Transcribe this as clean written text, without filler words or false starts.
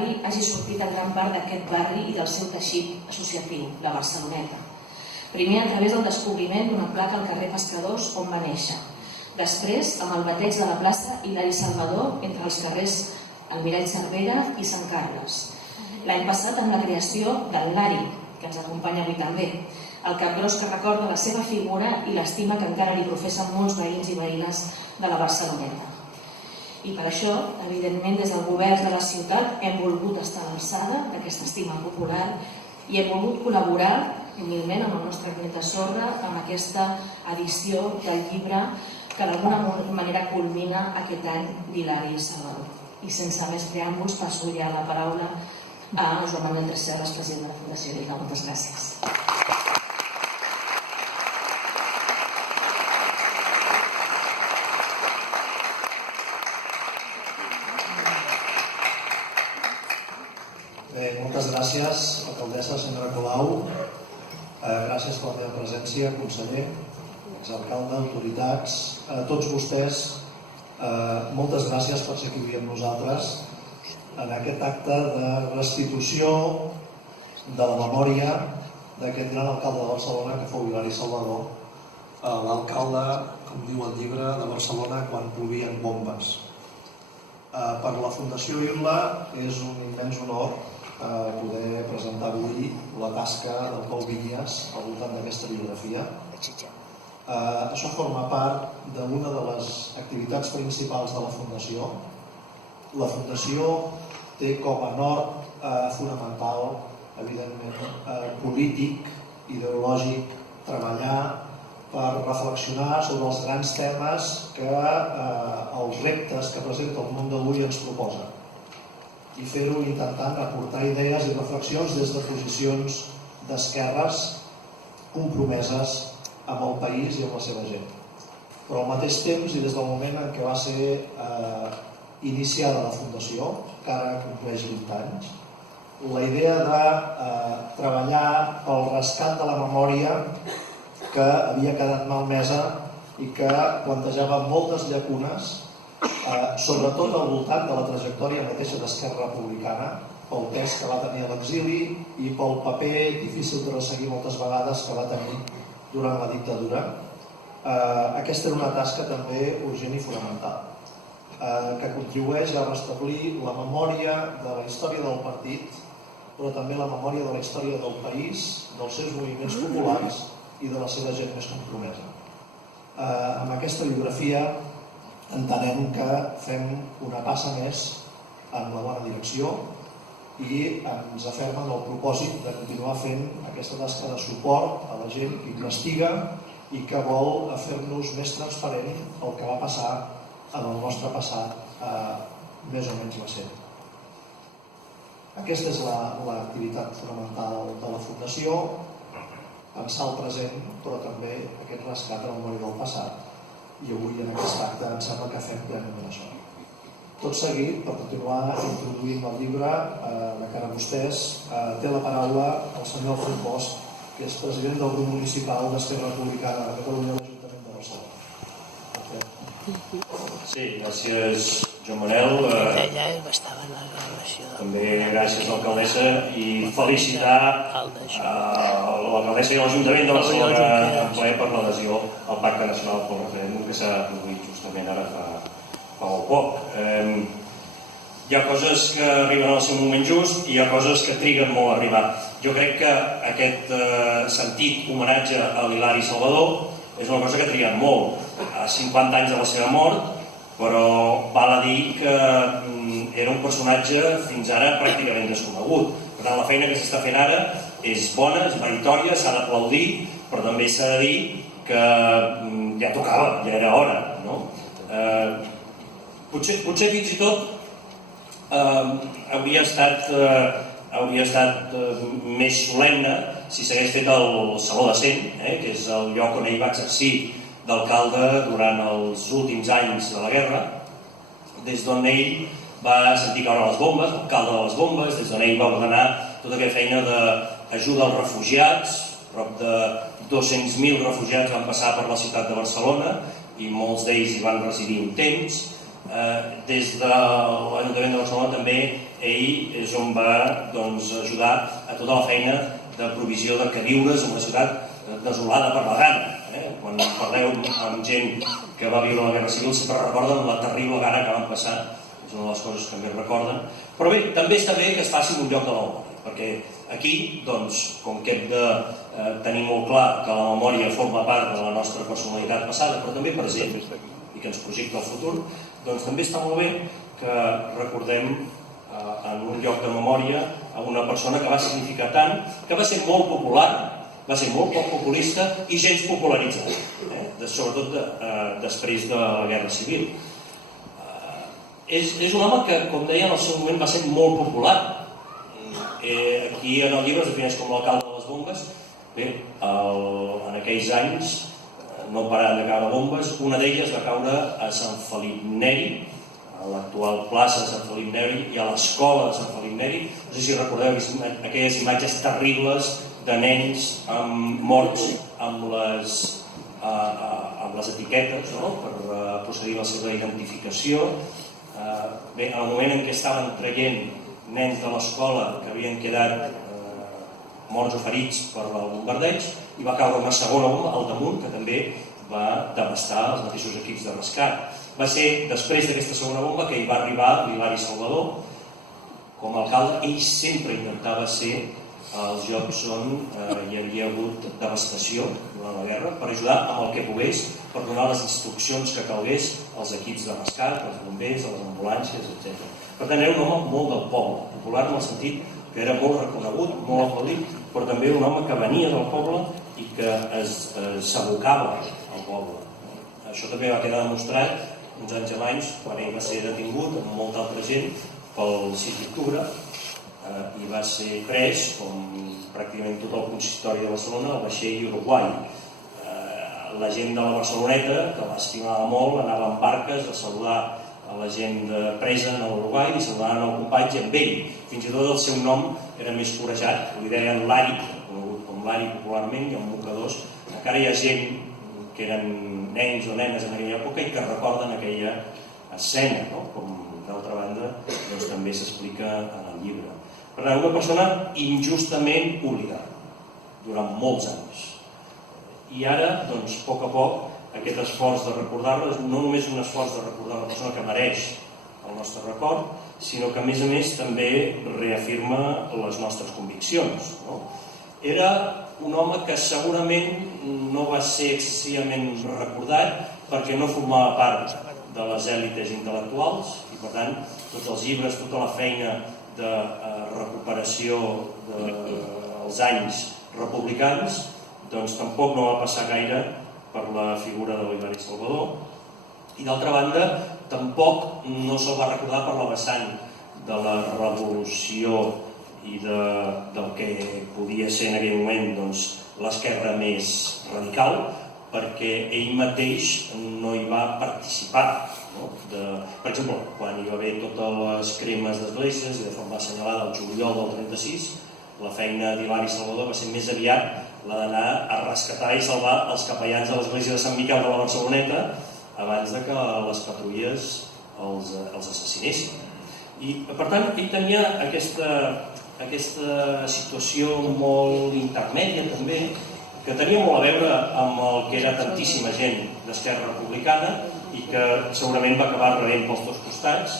l'Hilari hagi sortit en gran part d'aquest barri i del seu teixit associatiu, la Barceloneta. Primer a través del descobriment d'una placa al carrer Pescadors on va néixer. Després amb el bateig de la plaça Hilari Salvador entre els carrers Almirall Cervera i Sant Carles. L'any passat amb la creació del Lari, que ens acompanya avui també, el capgros que recorda la seva figura i l'estima que encara li professen molts veïns i veïnes de la Barceloneta. I per això, evidentment, des del govern de la ciutat hem volgut estar a l'alçada d'aquesta estima popular i hem volgut col·laborar humilment amb el nostre granet de sorra amb aquesta edició del llibre que d'alguna manera culmina aquest any d'Hilari Salvador. I sense més preàmbuls passo ja la paraula a Joan Manuel Tresserras, president de la Fundació Lila. Moltes gràcies. Moltes gràcies, alcaldessa senyora Colau. Gràcies per la teva presència, conseller, exalcalde, autoritats, a tots vostès. Moltes gràcies per ser aquí avui amb nosaltres en aquest acte de restitució de la memòria d'aquest gran alcalde de Barcelona que fou Hilari Salvador, l'alcalde, com diu el llibre, de Barcelona quan plovien bombes. Per la Fundació Irla és un immens honor poder presentar avui la tasca del Pol Vinyes al voltant d'aquesta biografia. Això forma part d'una de les activitats principals de la Fundació. La Fundació té com a nord fonamental, evidentment, polític, ideològic, treballar per reflexionar sobre els grans temes que els reptes que presenta el món d'avui ens proposen i fer-ho intentant aportar idees i reflexions des de posicions d'esquerres compromeses amb el país i amb la seva gent. Però al mateix temps i des del moment en què va ser iniciada la Fundació, que ara compleix 20 anys, la idea de treballar pel rescat de la memòria que havia quedat malmesa i que plantejava moltes llacunes, sobretot al voltant de la trajectòria mateixa d'Esquerra Republicana, pel pes que va tenir a l'exili i pel paper difícil de resseguir moltes vegades que va tenir durant la dictadura. Aquesta era una tasca també urgent i fonamental, que contribueix a restablir la memòria de la història del partit, però també la memòria de la història del país, dels seus moviments populars i de la seva gent més compromesa. Amb aquesta biografia entenem que fem una passa més en la bona direcció i ens afermen el propòsit de continuar fent aquesta tasca de suport a la gent que investiga i que vol fer-nos més transparent el que va passar en el nostre passat més o menys recent. Aquesta és l'activitat fonamental de la Fundació, pensar el present, però també aquest rescat a la memòria del passat. I avui en aquest acte em sembla que fem plenament això. Tot seguit, per continuar introduint el llibre de cara a vostès, té la paraula el senyor Alfred Bosch, que és president del grup municipal d'Esquerra Republicana de Catalunya a l'Ajuntament de Barcelona. Sí, gràcies Joan Manel. També gràcies a l'alcaldessa i felicitar l'alcaldessa i l'Ajuntament de Barcelona en ple per l'adhesió al Pacte Nacional pel Referèndum que s'ha produït justament ara fa molt poc. Hi ha coses que arriben al seu moment just i hi ha coses que triguen molt a arribar. Jo crec que aquest sentit homenatge a l'Hilari Salvador és una cosa que ha trigat molt. A 50 anys de la seva mort, però val a dir que era un personatge fins ara pràcticament desconegut. Per tant, la feina que s'està fent ara és bona, és meritòria, s'ha d'aplaudir, però també s'ha de dir que ja tocava, ja era hora, no? Potser fins i tot hauria estat més solemne si s'hagués fet el Saló de Cent, que és el lloc on ell va exercir d'alcalde durant els últims anys de la guerra, des d'on ell va sentir caure les bombes, l'alcalde de les bombes, des d'on ell va ordenar tota aquella feina d'ajuda als refugiats. Prop de 200.000 refugiats van passar per la ciutat de Barcelona i molts d'ells hi van residir un temps. des de l'Ajuntament de Barcelona també ell és on va ajudar a tota la feina de provisió de queviures en una ciutat desolada per la gana. Quan parleu amb gent que va viure la Guerra Civil sempre recorden la terrible gana que van passar, és una de les coses que més recorden. Però bé, també està bé que es faci un lloc de la memòria, perquè aquí, com que hem de tenir molt clar que la memòria forma part de la nostra personalitat passada, però també present, i que ens projecta el futur, doncs també està molt bé que recordem en un lloc de memòria a una persona que va significar tant, que va ser molt popular, va ser molt poc populista i gens popularitzat, sobretot després de la Guerra Civil. És un home que, com deia, en el seu moment va ser molt popular. Aquí en el llibre es defineix com l'alcalde de les bombes. Bé, en aquells anys no paraven de caure bombes. Una d'elles va caure a Sant Felip Neri, a l'actual plaça de Sant Felip Neri, i a l'escola de Sant Felip Neri. No sé si recordeu aquelles imatges terribles de nens morts amb les etiquetes per procedir a la seva identificació. Bé, en el moment en què estaven traient nens de l'escola que havien quedat morts o ferits per el bombardeig, i va caure una segona bomba al damunt que també va devastar els mateixos equips de rescat. Va ser després d'aquesta segona bomba que hi va arribar l'Hilari Salvador com a alcalde. Ell sempre intentava ser als llocs on hi havia hagut devastació durant la guerra per ajudar amb el que pogués, per donar les instruccions que calgués als equips de rescat, als bombers, a les ambulàncies, etc. Per tant, era un home molt del poble, popular en el sentit que era molt reconegut, molt aplaudit, però també un home que venia del poble i que s'abocava al poble. Això també va quedar demostrat uns anys abans, quan ell va ser detingut amb molta altra gent pel 6 d'octubre, i va ser pres, com pràcticament tot el consistori de Barcelona, al vaixell Uruguai. La gent de la Barceloneta, que l'estimava molt, anava en barques a saludar a la gent presa en l'Uruguai i saludaven el company amb ell. Fins i tot el seu nom era més corejat, li deien Lari, conegut com Lari popularment, i amb mocadors. Encara hi ha gent que eren nens o nenes en aquella època i que recorden aquella escena, com d'altra banda també s'explica en el llibre. Per tant, una persona injustament oblidada durant molts anys. I ara, a poc a poc, aquest esforç de recordar-la és no només un esforç de recordar la persona que mereix el nostre record, sinó que a més també reafirma les nostres conviccions. Era un home que segurament no va ser excessivament recordat perquè no formava part de les èlites intel·lectuals i, per tant, tots els llibres, tota la feina de recuperació dels anys republicans, doncs tampoc no va passar gaire per la figura de l'Hilari Salvador. I d'altra banda, tampoc no se'l va recordar per la vessant de la revolució i del que podia ser en aquell moment l'esquerra més radical, perquè ell mateix no hi va participar. Per exemple, quan hi va haver totes les cremes d'esglésies i de forma assenyalada el juliol del 36, la feina d'Hilari Salvador va ser més aviat la d'anar a rescatar i salvar els capellans de l'església de Sant Miquel de la Barceloneta abans que les patrulles els assassinessin. I, per tant, ell tenia aquesta situació molt intermèdia també, que tenia molt a veure amb el que era tantíssima gent d'Esquerra Republicana i que segurament va acabar rebent pels dos costats